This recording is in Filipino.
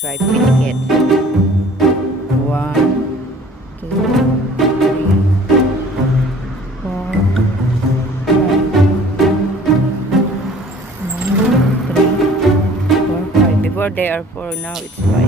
Try pinning it. 1, 2, 3, 4, 5. 1, 2, 3, 4, 5. Before they are 4, now it's 5.